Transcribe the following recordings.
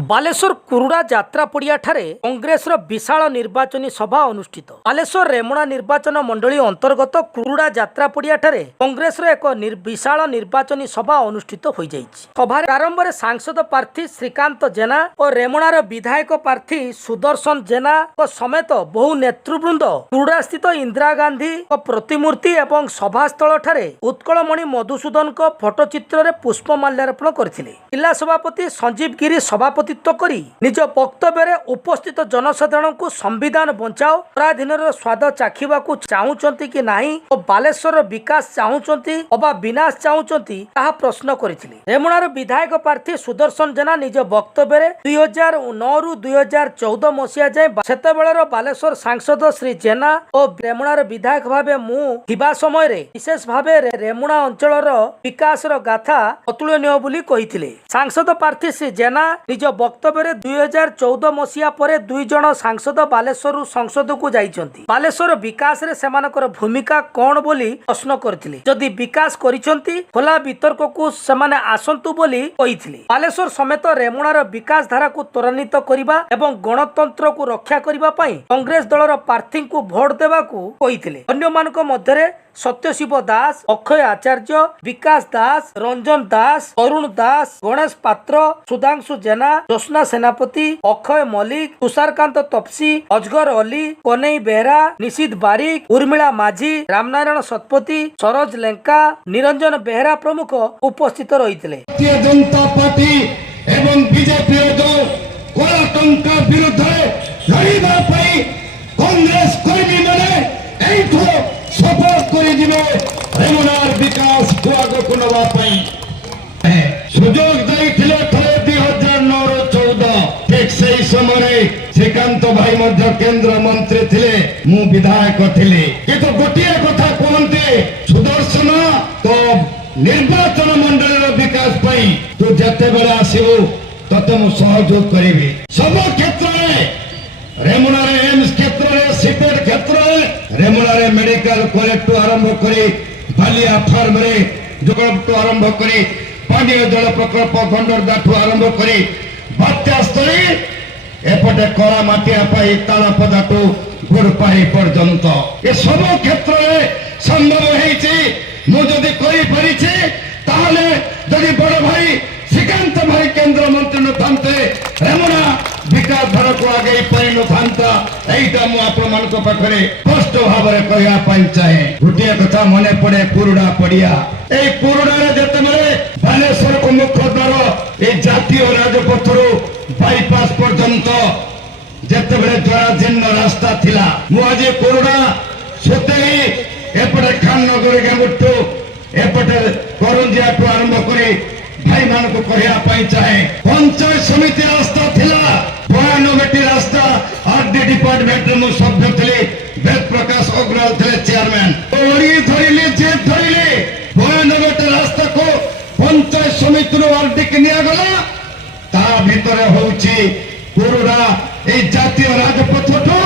बालेश्वर कुरुड़ा जात्रा पड़िया ठारे कांग्रेसर विशाल निर्वाचनी सभा अनुष्ठित। बालेश्वर रेमुणा निर्वाचन मंडली अंतर्गत कुरुड़ा जात्रा पड़िया ठारे कांग्रेसर एक विशाल निर्वाचनी सभा अनुष्ठित हो जाइछि। सभार प्रारंभ में सांसद प्रार्थी श्रीकांत जेना और रेमुणार विधायक प्रार्थी सुदर्शन जेना समेत बहु नेतृवृंद कुरुड़ा स्थित इंदिरा गांधी प्रतिमूर्ति एवं सभास्थल ठारे उत्कलमणि मधुसूदन फोटोचित्र में पुष्पमाल्यार्पण करथिले। जिला सभापति संजीव गिरी सभापति करी निज वक्तव्य उपस्थित जनसाधारण को संविधान बचाओ पराधीनर स्वाद चाखिबा को चाहूचंती कि नहीं और बालेश्वर विकास चाहूचंती अबा विनाश चाहूचंती ताहा प्रश्न करिथिले। रेमुणार विधायक प्रार्थी सुदर्शन जेना निज वक्तव्य 2009 रु 2014 मसीहा जाए सेतेबेलर बालेश्वर सांसद श्री जेना और रेमुणार विधायक भावे मु थिबा समय रे विशेष भावे रेमुणा अंचलर विकासर गाथा अतुलनीय बोली कहिथिले। सांसद प्रार्थी श्री जेना निज वक्तव्य 2014 मसीहा पर 2 जन सांसद बालेश्वर संसद को जाइछंती। बालेश्वर विकास रे सेमानकर भूमिका कौन बोली प्रश्न करथिले। जदि विकास करिछंती खोला वितर्क को सेमाने आसंतु बोली कहिथिले। बालेश्वर समेत रेमुणार विकास धारा को त्वरान्वित करिबा एवं गणतंत्र को रक्षा करिबा पई कांग्रेस दलर प्रार्थी को भोट देबा को कहिथिले। अन्य मानक मध्यरे सत्यशिव दास, अक्षय आचार्य, विकास दास, रंजन दास, अरुण दास, गणेश पात्र, सुधांशु जेना, ज्योत्ना सेनापति, अक्षय मल्लिक, तुषारकांत तपसी, अजगर अली, कन्हई बेहरा, निशित बारिक, उर्मिला माझी, रामनारायण शतपथी, सरोज लेंका, निरंजन बेहरा प्रमुख उपस्थित रहिथिले। भारतीय जनता पार्टी एवं बीजेपी दल कला टंका विरुद्ध लड़िबा पई कांग्रेस कर्मी माने एठो सपोर्ट करि दिबे रेमुणार विकास को आगो को नवा पई सुजोग दैथिले थरे 2009 रो 14 ठीक सही समय श्रीकांत भाई मध्य केंद्र मंत्री थिले मु विधायक थिले किंतु गोटिए कथा कहते सुदर्शन तो निर्वाचन मंडल विकास पई तू जते बेला आसीबो तते मु सहयोग करिबी सब क्षेत्र में रेमुणार एम्स क्षेत्र में सीपेट क्षेत्र में रेमुणार मेडिकल कॉलेज टू आरंभ करी बालिया फार्म रे जोगल टू आरंभ करी पानीय जल प्रकल्प गंडरदा टू आरंभ करी बात्या स्थली एपटे कला माटिया पाई तालापदा टू गुरपाही पर्यंत ए सब क्षेत्र में संभव होईछि। मु जदि करि परिछि ताहले जदि बड़ भाई श्रीकांत भाई केंद्र मंत्री न थांते रेमुणा विकास धारा को आगे पाई न थांता एटा मु आपण मानक पाखरे स्पष्ट भाव रे कहया पाई चाहे। गोटिए कथा मने पड़े कुरुड़ा पड़िया ए कुरुड़ा रे जते मेरे बालेश्वर को मुख्य द्वार ए जातीय राजपथरो बाईपास पर्यंत जते बेले जराजीर्ण रास्ता थिला मु आज कुरुड़ा सोतेली एपटे खाननगर गेमुट्टू एपटे करंजिया टू आरंभ करी भाई मान को कहया पाई चाहे। पंचायत समिति रास्ता थिला 92 रास्ता आरडी डिपार्टमेंट मु सभ्य थिले वेद प्रकाश अग्रवाल थिले चेयरमैन ओरी धरिले जे धरिले 92 रास्ता को पंचायत समिति रो आरडी के निया गला ता भीतर होउची कुरुड़ा ए जातीय राजपथ तो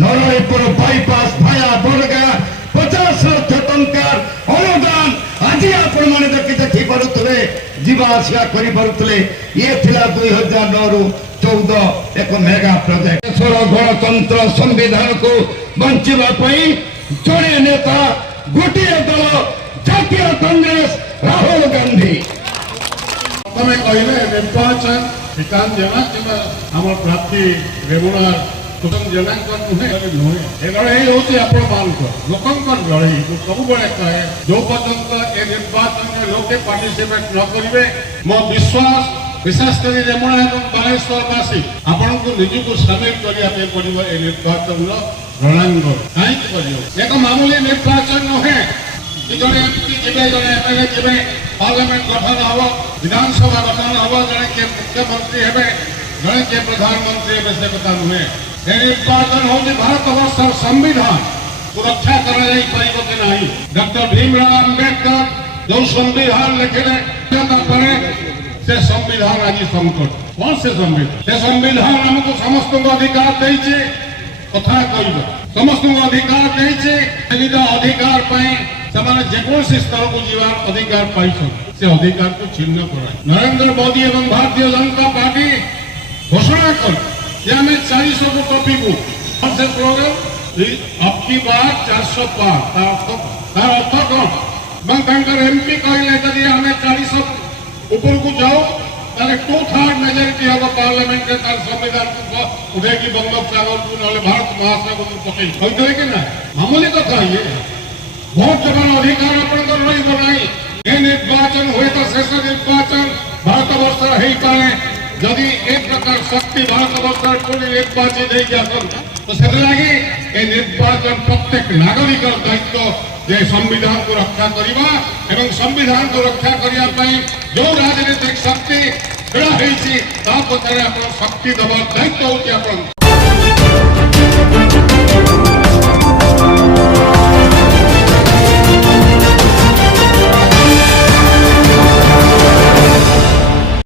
नरईपुर बाईपास भाया बरगा 50 लाख टंकार अनुदान आज आपण माने देखि पारुतले जीवा आसिया करि पारुतले ये थिला 2009 रु 14 एक मेगा प्रोजेक्ट देशर गणतंत्र संविधान को बंचिबा पई जड़े नेता गोटिए दल जातीय कांग्रेस राहुल गांधी तमे कहले निर्वाचन श्रीकांत जेना किबा हमर प्रार्थी रेमुणार सुदर्शन जेना नुहे लड़ाई होती आपण मान लोकंकर लड़ाई सब बड़े कहे जो पर्यंत ए निर्वाचन में लोके पार्टिसिपेट न करिवे मो विश्वास विशेषकर रेमुणा एवं बालेश्वरवासी आपण को निज को शामिल करिया पे पड़िबो ए निर्वाचन रणांगण काई करियो एक मामूली निर्वाचन नहे जड़े एमपी जीवे जड़े एमएलए जीवे पार्लियामेंट गठन हबो विधानसभा गठन हबो जड़े के मुख्यमंत्री हेबे जड़े के प्रधानमंत्री हेबे से कथा नुहे निर्वाचन हूँ भारत वर्ष संविधान सुरक्षा कर डॉक्टर भीमराव अंबेडकर जो संविधान लिखिले से संविधान आज संकट कौन से संविधान हमको समस्त अधिकार देइछे कथा कहब समस्त अधिकार देइछे निज अधिकार पाई समाने जेकोसी स्तर को जीवार अधिकार पाई से अधिकार को छिन्न कर नरेंद्र मोदी एवं भारतीय जनता पार्टी कल जे आम 400 को टपिबू से स्लोगन अब की बार 400 पार तार अर्थ कौन एमपी कहले जदि आम 400 ऊपर को जाओ तारे 2/3 मेजोरिटी हम पार्लियामेंट के तार संविधान को उठे की बंगोपसागर को नले भारत महासागर को पकई कहते कि ना मामूली कथा ये भोट जबान अधिकार अपन रही बनाई ए निर्वाचन हुए तो शेष निर्वाचन भारत वर्ष रही पाए जदि एक प्रकार शक्ति भारत वर्ष को निर्वाचित हो जाए तो से लगे ए निर्वाचन प्रत्येक नागरिक दायित्व जे संविधान को रक्षा करवा एवं संविधान को रक्षा करने जो राजनीतिक शक्ति खेला पछरे आप शक्ति दबा दायित्व होती